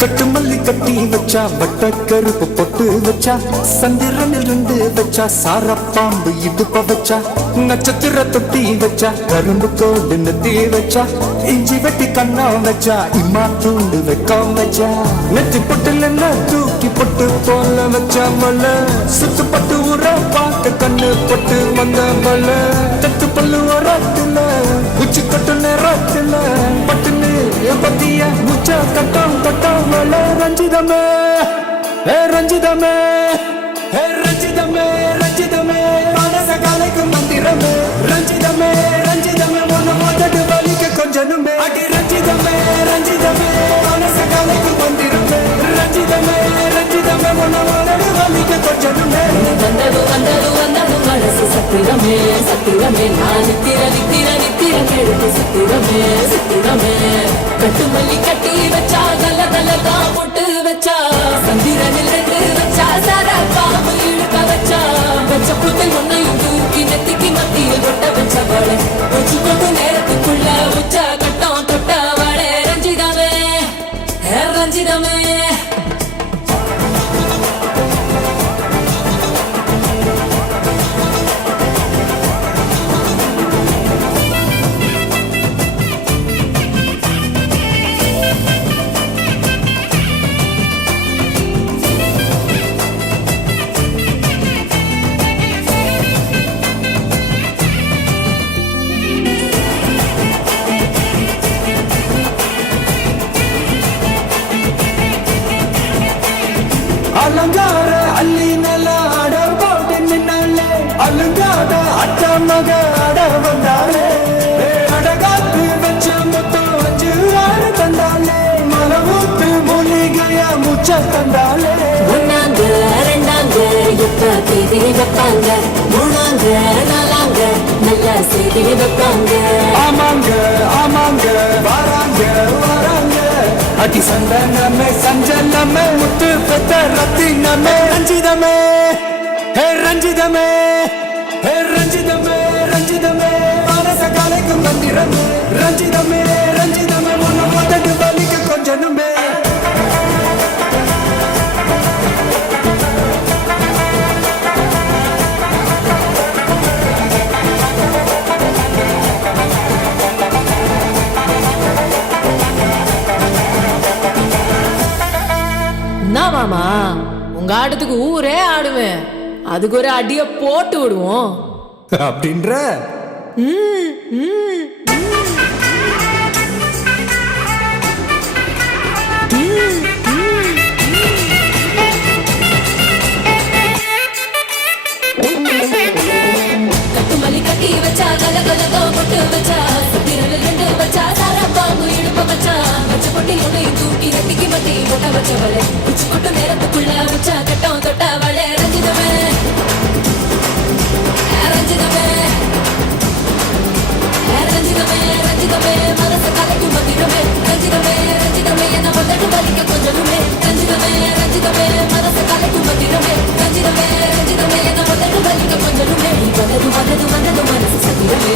கட்டு மல்லி கட்டி வச்சா வட்ட கருப்பு பொட்டு வச்சா சந்திரனில் இருந்து வச்சா சாரப்பாம்பு இடுப்ப வச்சா நட்சத்திர தொட்டி வச்சா கரும்பு கோடு நெத்தி வச்சா இஞ்சி வெட்டி கண்ணா வச்சா இம்மா தூண்டு வைக்கம் வச்சா நெத்தி பொட்டுல தூக்கி பொட்டு போல வச்சா மல சுத்து பட்டு உர பார்க்க கண்ணு பொட்டு வந்த மல தட்டு பல்லு உரத்துல உச்சி கட்டு நேரத்துல பட்டுன்னு பத்திய முச்ச கட்டம் கட்டம் மல ரஞ்சிதமே ரஞ்சிதமே ரஞ்சிதமே ரஞ்சிதமே மனச காலைக்கு மந்திரமே ரஞ்சிதமே ரஞ்சிதமே ஒன்னு மோதட்டு வலிக்க கொஞ்சனுமே அடி ரஞ்சிதமே ரஞ்சிதமே மனச காலைக்கு மந்திரமே ரஞ்சிதமே ரஞ்சிதமே ஒன்னு மோதட்டு வலிக்க கொஞ்சனுமே வந்தது வந்தது வந்தது மனசு சத்திரமே சத்திரமே நான் நித்திர நித்திர நித்திர கேட்டு சத்திரமே சத்திரமே கட்டு மல்லி கட்டி வச்சா கல கலகா போட்டு வச்சா சந்திரனில் ரெண்டு வச்சா சாரா பாம்பு இழுக்க வச்சா வச்ச புத்தில் ஒன்னையும் தூக்கி நெத்திக்கு மத்தியில் கொட்ட வச்ச வாழை வச்சு கொண்டு நேரத்துக்குள்ள உச்ச கட்டம் தொட்ட வாழை ரஞ்சிதமே ரஞ்சிதமே அலங்கார அள்ளி நல அட போட்டு நின்னாலே அலங்கார அட்ட மக அட வந்தாலே அடகாத்து வச்ச மொத்தம் 5 6 தந்தாலே மலமூத்து மூலிகைய முச்ச தந்தாலே ஒன்னாங்க ரெண்டாங்க எப்ப தேதி வைப்பாங்க மூணாங்க நாலாங்க நல்ல செய்தி வைப்பாங்க ஆமாங்க ஆமாங்க வராங்க வராங்க அடி சந்தனமே சஞ்சலமே முத்து பெத்த ரத்தினமே ரஞ்சிதமே ரஞ்சிதமே ரஞ்சிதமே ரஞ்சிதமே மனச காலைக்கு மந்திரமே ரஞ்சிதமே ரஞ்சிதமே ஒன்னு மொதட்டு வலிக்க கொஞ்சனுமே மாமா உங்க ஆட்டத்துக்கு ஊரே ஆடுவேன் அதுக்கு ஒரு அடிய போட்டு விடுவோம் அப்படின்ற கட்டுமல்லி கட்டி வச்சா கல கலகா போட்டு வச்சா சத்திரனில் ரெண்டு வச்சா சாரா பாம்பு இடுப்ப வச்சா வச்ச பொட்டி உன்னையும் தூக்கி நெத்திக்கு மத்தி போட்ட வச்ச வளை உச்சி கொட்டு நேரத்துக்குள்ள உச்சா கட்டம் தொட்ட வளை ரஞ்சிதமே ரஞ்சிதமே ரஞ்சிதமே ரஞ்சிதமே மனச கலைக்கு மந்திரமே ரஞ்சிதமே ரஞ்சிதமே என்ன வந்தட்டு வலிக்க கொஞ்சனுமே ரஞ்சிதமே ரஞ்சிதமே மனச கலைக்கு மந்திரமே ரஞ்சிதமே ரஞ்சிதமே என்ன வந்தட்டு வலிக்க கொஞ்சனுமே வந்தது வந்தது வந்தது மனசு சத்திரமே